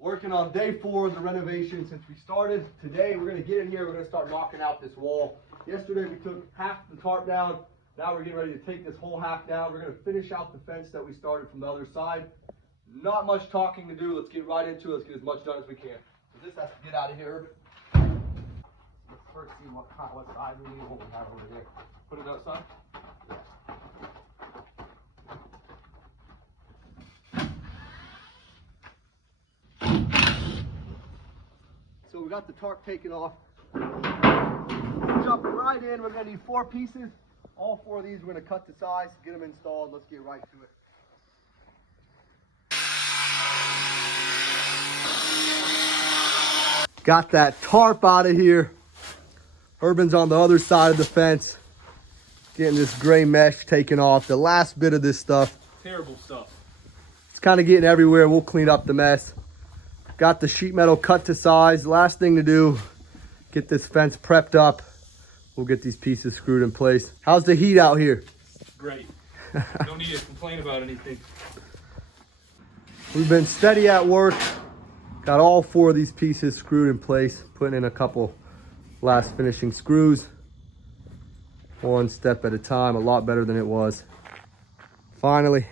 Working on day 4 of the renovation since we started. Today we're going to get in here, we're going to start knocking out this wall. Yesterday we took half the tarp down. Now we're getting ready to take this whole half down. We're going to finish out the fence that we started from the other side. Not much talking to do. Let's get right into it. Let's get as much done as we can. So this has to get out of here. Let's first see what side we need, what we have over there. Put it outside. So we got the tarp taken off. Jumping right in, we're gonna need 4 pieces. All 4 of these we're gonna cut to size, get them installed. Let's get right to it. Got that tarp out of here. Erwin's on the other side of the fence. Getting this gray mesh taken off. The last bit of this stuff. Terrible stuff. It's kind of getting everywhere. We'll clean up the mess. Got the sheet metal cut to size. Last thing to do, get this fence prepped up. We'll get these pieces screwed in place. How's the heat out here? Great. Don't need to complain about anything. We've been steady at work. Got all 4 of these pieces screwed in place. Putting in a couple last finishing screws. One step at a time, a lot better than it was. Finally,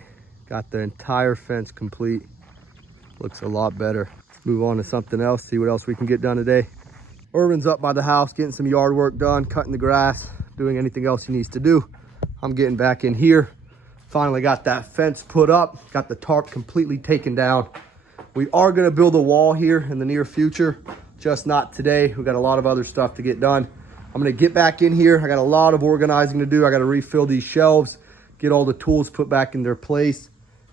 got the entire fence complete. Looks a lot better. Let's move on to something else, see what else we can get done today. Erwin's up by the house, getting some yard work done, cutting the grass, doing anything else he needs to do. I'm getting back in here. Finally got that fence put up, got the tarp completely taken down. We are gonna build a wall here in the near future, just not today. We got a lot of other stuff to get done. I'm gonna get back in here. I got a lot of organizing to do. I gotta refill these shelves, get all the tools put back in their place,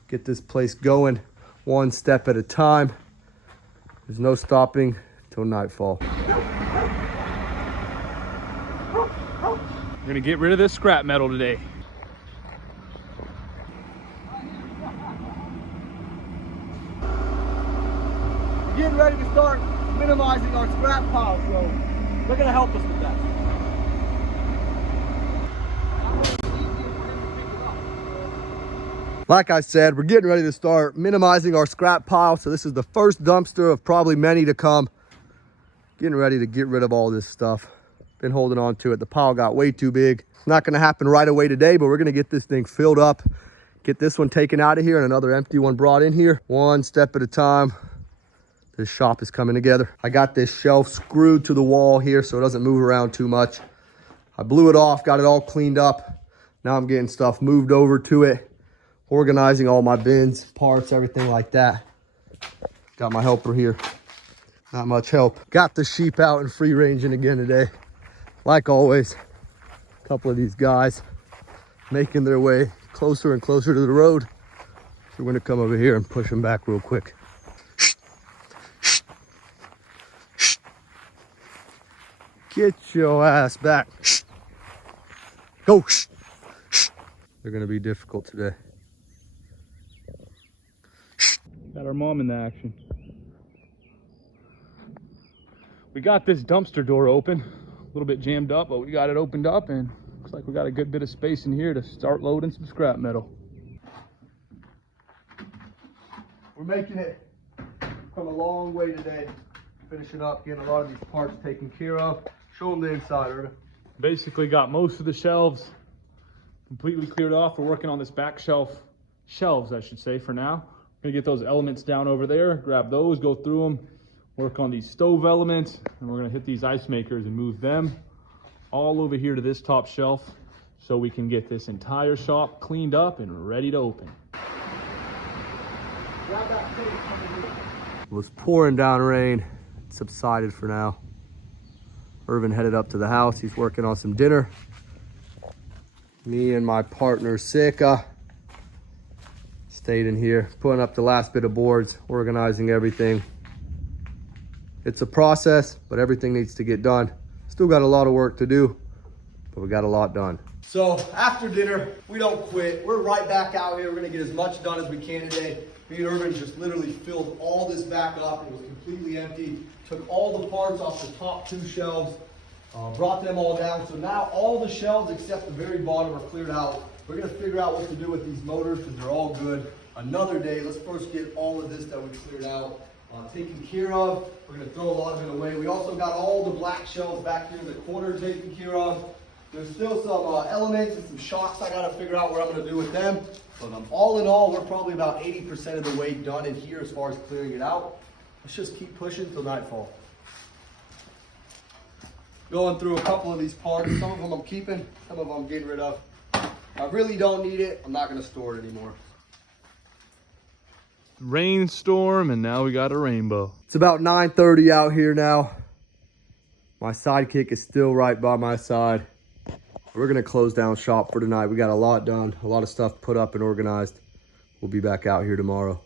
get this place going one step at a time. There's no stopping till nightfall. We're gonna get rid of this scrap metal today. We're getting ready to start minimizing our scrap pile, so they're gonna help us with that. Like I said, we're getting ready to start minimizing our scrap pile. So this is the first dumpster of probably many to come. Getting ready to get rid of all this stuff. Been holding on to it. The pile got way too big. It's not gonna happen right away today, but we're gonna get this thing filled up. Get this one taken out of here and another empty one brought in here. One step at a time. This shop is coming together. I got this shelf screwed to the wall here so it doesn't move around too much. I blew it off, got it all cleaned up. Now I'm getting stuff moved over to it. Organizing all my bins, parts, everything like that. Got my helper here. Not much help. Got the sheep out and free ranging again today. Like always, a couple of these guys making their way closer and closer to the road. So we're gonna come over here and push them back real quick. Get your ass back. Go. They're gonna be difficult today. Got our mom in the action. We got this dumpster door open, a little bit jammed up, but we got it opened up and looks like we got a good bit of space in here to start loading some scrap metal. We're making it come a long way today. Finishing up, getting a lot of these parts taken care of. Show them the inside, Erwin. Basically got most of the shelves completely cleared off. We're working on this back shelves, I should say, for now. We're gonna get those elements down over there, grab those, go through them, work on these stove elements, and we're gonna hit these ice makers and move them all over here to this top shelf so we can get this entire shop cleaned up and ready to open. It was pouring down rain. It subsided for now. Erwin headed up to the house. He's working on some dinner. Me and my partner, Sika, stayed in here, putting up the last bit of boards, organizing everything. It's a process, but everything needs to get done. Still got a lot of work to do, but we got a lot done. So after dinner, we don't quit. We're right back out here. We're gonna get as much done as we can today. Me and Erwin just literally filled all this back up. It was completely empty. Took all the parts off the top 2 shelves, brought them all down. So now all the shelves except the very bottom are cleared out. We're gonna figure out what to do with these motors because they're all good. Another day, let's first get all of this that we cleared out taken care of. We're gonna throw a lot of it away. We also got all the black shelves back here in the corner taken care of. There's still some elements and some shocks I gotta figure out what I'm gonna do with them. But all in all, we're probably about 80% of the way done in here as far as clearing it out. Let's just keep pushing till nightfall. Going through a couple of these parts. Some of them I'm keeping, some of them I'm getting rid of. I really don't need it. I'm not gonna store it anymore. Rainstorm, and now we got a rainbow. It's about 9:30 out here now. My sidekick is still right by my side. We're gonna close down shop for tonight. We got a lot done, a lot of stuff put up and organized. We'll be back out here tomorrow.